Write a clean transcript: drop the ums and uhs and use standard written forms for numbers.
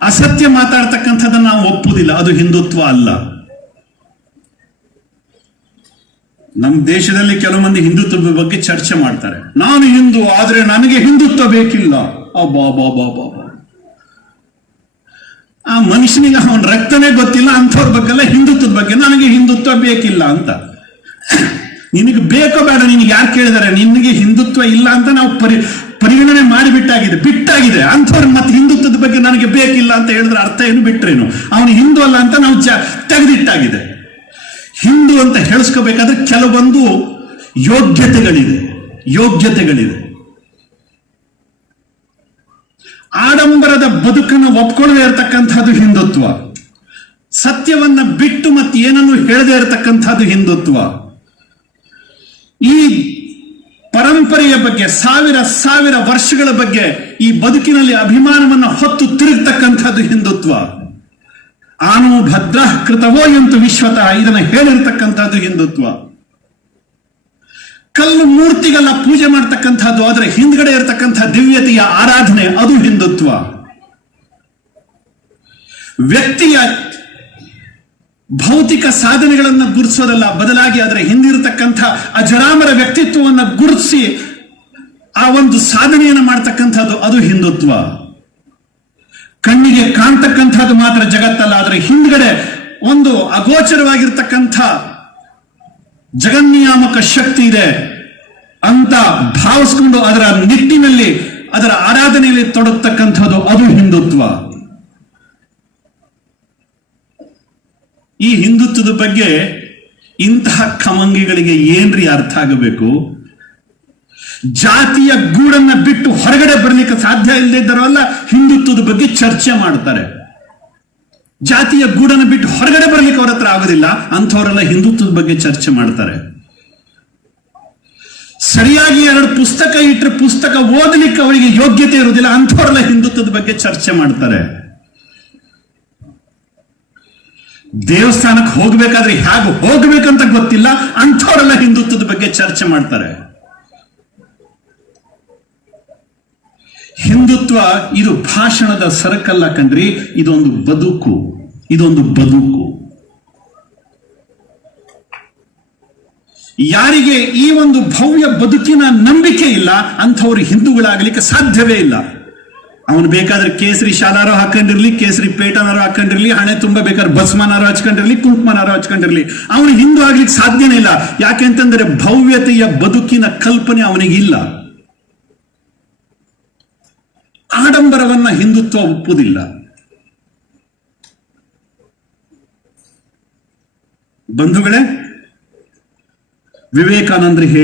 ಅಸತ್ಯ ಮಾತಾಡ್ತಕ್ಕಂಥದ್ದನ್ನ ನಾವು ಒಪ್ಪುವುದಿಲ್ಲ, ಅದು ಹಿಂದುತ್ವ ಅಲ್ಲ. ನಮ್ಮ ದೇಶದಲ್ಲಿ ಕೆಲವು ಮಂದಿ ಹಿಂದುತ್ವದ ಬಗ್ಗೆ ಚರ್ಚೆ ಮಾಡ್ತಾರೆ. ನಾನು ಹಿಂದೂ ಆದ್ರೆ ನನಗೆ ಹಿಂದುತ್ವ ಬೇಕಿಲ್ಲ. ಅಬ್ಬಾ ಬಾ ಬಾ ಬಾ ಬಾ, ಆ ಮನುಷ್ಯನಿಗೆ ಅವನ ರಕ್ತನೇ ಗೊತ್ತಿಲ್ಲ, ಅಂಥವ್ರ ಬಗ್ಗೆಲ್ಲ ಹಿಂದುತ್ವದ ಬಗ್ಗೆ ನನಗೆ ಹಿಂದುತ್ವ ಬೇಕಿಲ್ಲ ಅಂತ. ನಿನಗೆ ಬೇಕೋ ಬೇಡ, ನಿನಗೆ ಯಾರು ಕೇಳಿದಾರೆ? ನಿನಗೆ ಹಿಂದುತ್ವ ಇಲ್ಲ ಅಂತ ನಾವು ಪರಿಗಣನೆ ಬಿಟ್ಟಾಗಿದೆ. ಅಂಥವ್ರು ಮತ್ತೆ ಹಿಂದುತ್ವದ ಬಗ್ಗೆ ನನಗೆ ಬೇಕಿಲ್ಲ ಅಂತ ಹೇಳಿದ್ರೆ ಅರ್ಥ ಏನು? ಬಿಟ್ರೇನು ಅವನು ಹಿಂದೂ ಅಲ್ಲ ಅಂತ ನಾವು ತೆಗೆದಿಟ್ಟಾಗಿದೆ. ಹಿಂದೂ ಅಂತ ಹೇಳಿಸ್ಕೋಬೇಕಾದ್ರೆ ಕೆಲವೊಂದು ಯೋಗ್ಯತೆಗಳಿದೆ. ಆಡಂಬರದ ಬದುಕನ್ನು ಒಪ್ಕೊಳ್ಳದೆ ಇರತಕ್ಕಂಥದ್ದು ಹಿಂದುತ್ವ. ಸತ್ಯವನ್ನ ಬಿಟ್ಟು ಮತ್ತೆ ಏನನ್ನು ಹೇಳದೆ ಇರತಕ್ಕಂಥದ್ದು ಹಿಂದುತ್ವ. ಈ ಪರಂಪರೆಯ ಬಗ್ಗೆ ಸಾವಿರ ವರ್ಷಗಳ ಬಗ್ಗೆ ಈ ಬದುಕಿನಲ್ಲಿ ಅಭಿಮಾನವನ್ನು ಹೊತ್ತು ತಿರುಗತಕ್ಕಂಥದ್ದು ಹಿಂದುತ್ವ. ಆನು ಭದ್ರ ಕೃತವೋ ಎಂತು ವಿಶ್ವತಃ, ಇದನ್ನು ಹೇಳಿರ್ತಕ್ಕಂಥದ್ದು ಹಿಂದುತ್ವ. ಕಲ್ಲು ಮೂರ್ತಿಗೆಲ್ಲ ಪೂಜೆ ಮಾಡ್ತಕ್ಕಂಥದ್ದು, ಆದರೆ ಹಿಂದ್ಗಡೆ ಇರತಕ್ಕಂಥ ದಿವ್ಯತೆಯ ಆರಾಧನೆ, ಅದು ಹಿಂದುತ್ವ. ವ್ಯಕ್ತಿಯ ಭೌತಿಕ ಸಾಧನೆಗಳನ್ನು ಗುರುತಿಸೋದಲ್ಲ, ಬದಲಾಗಿ ಅದರ ಹಿಂದಿರತಕ್ಕಂಥ ಅಜರಾಮರ ವ್ಯಕ್ತಿತ್ವವನ್ನು ಗುರುತಿಸಿ ಆ ಒಂದು ಸಾಧನೆಯನ್ನು ಮಾಡ್ತಕ್ಕಂಥದ್ದು, ಅದು ಹಿಂದುತ್ವ. ಕಣ್ಣಿಗೆ ಕಾಣ್ತಕ್ಕಂಥದ್ದು ಮಾತ್ರ ಜಗತ್ತಲ್ಲ, ಅದರ ಹಿಂದ್ಗಡೆ ಒಂದು ಅಗೋಚರವಾಗಿರ್ತಕ್ಕಂಥ ಜಗನ್ನಿಯಾಮಕ ಶಕ್ತಿ ಇದೆ ಅಂತ ಭಾವಿಸ್ಕೊಂಡು ಅದರ ನಿಟ್ಟಿನಲ್ಲಿ ಅದರ ಆರಾಧನೆಯಲ್ಲಿ ತೊಡಗತಕ್ಕಂಥದ್ದು, ಅದು ಹಿಂದುತ್ವ. ಈ ಹಿಂದುತ್ವದ ಬಗ್ಗೆ ಇಂತಹ ಖಮಂಗಿಗಳಿಗೆ ಏನ್ರಿ ಅರ್ಥ ಆಗಬೇಕು? ಜಾತಿಯ ಗೂಡನ್ನ ಬಿಟ್ಟು ಹೊರಗಡೆ ಬರ್ಲಿಕ್ಕೆ ಸಾಧ್ಯ ಇಲ್ಲದೆ ಇದ್ದಾರಲ್ಲ, ಹಿಂದುತ್ವದ ಬಗ್ಗೆ ಚರ್ಚೆ ಮಾಡ್ತಾರೆ. ಜಾತಿಯ ಗೂಡನ್ನು ಬಿಟ್ಟು ಹೊರಗಡೆ ಬರ್ಲಿಕ್ಕೆ ಅವ್ರ ಹತ್ರ ಆಗೋದಿಲ್ಲ, ಅಂಥವರೆಲ್ಲ ಹಿಂದುತ್ವದ ಬಗ್ಗೆ ಚರ್ಚೆ ಮಾಡ್ತಾರೆ. ಸರಿಯಾಗಿ 2 ಪುಸ್ತಕ ಇಟ್ಟರೆ ಪುಸ್ತಕ ಓದಲಿಕ್ಕೆ ಅವರಿಗೆ ಯೋಗ್ಯತೆ ಇರುವುದಿಲ್ಲ, ಅಂಥವರೆಲ್ಲ ಹಿಂದುತ್ವದ ಬಗ್ಗೆ ಚರ್ಚೆ ಮಾಡ್ತಾರೆ. ದೇವಸ್ಥಾನಕ್ಕೆ ಹೋಗ್ಬೇಕಾದ್ರೆ ಹೇಗೆ ಹೋಗ್ಬೇಕಂತ ಗೊತ್ತಿಲ್ಲ, ಅಂಥವರೆಲ್ಲ ಹಿಂದುತ್ವದ ಬಗ್ಗೆ ಚರ್ಚೆ ಮಾಡ್ತಾರೆ. ಹಿಂದುತ್ವ ಇದು ಭಾಷಣದ ಸರಕಲ್ಲ ಕಣ್ರಿ, ಇದೊಂದು ಬದುಕು. ಯಾರಿಗೆ ಈ ಒಂದು ಭವ್ಯ ಬದುಕಿನ ನಂಬಿಕೆ ಇಲ್ಲ, ಅಂಥವ್ರು ಹಿಂದೂಗಳಾಗಲಿಕ್ಕೆ ಸಾಧ್ಯವೇ ಇಲ್ಲ. ಅವನು ಬೇಕಾದ್ರೆ ಕೇಸರಿ ಶಾಲಾರೋ ಹಾಕೊಂಡಿರ್ಲಿ, ಕೇಸರಿ ಪೇಟನಾರೋ ಹಾಕೊಂಡಿರ್ಲಿ, ಹಣೆ ತುಂಬಾ ಬೇಕಾದ್ರೆ ಭಸ್ಮನಾರೋ ಹಚ್ಕೊಂಡಿರ್ಲಿ, ಕುಂಕುಮನಾರೋ ಹಚ್ಕೊಂಡಿರ್ಲಿ, ಅವನು ಹಿಂದೂ ಆಗ್ಲಿಕ್ಕೆ ಸಾಧ್ಯನೇ ಇಲ್ಲ. ಯಾಕೆಂತಂದ್ರೆ ಭವ್ಯತೆಯ ಬದುಕಿನ ಕಲ್ಪನೆ ಅವನಿಗಿಲ್ಲ. ಆಡಂಬರವನ್ನ ಹಿಂದುತ್ವ ಒಪ್ಪುವುದಿಲ್ಲ. ಬಂಧುಗಳೇ, ವಿವೇಕಾನಂದರು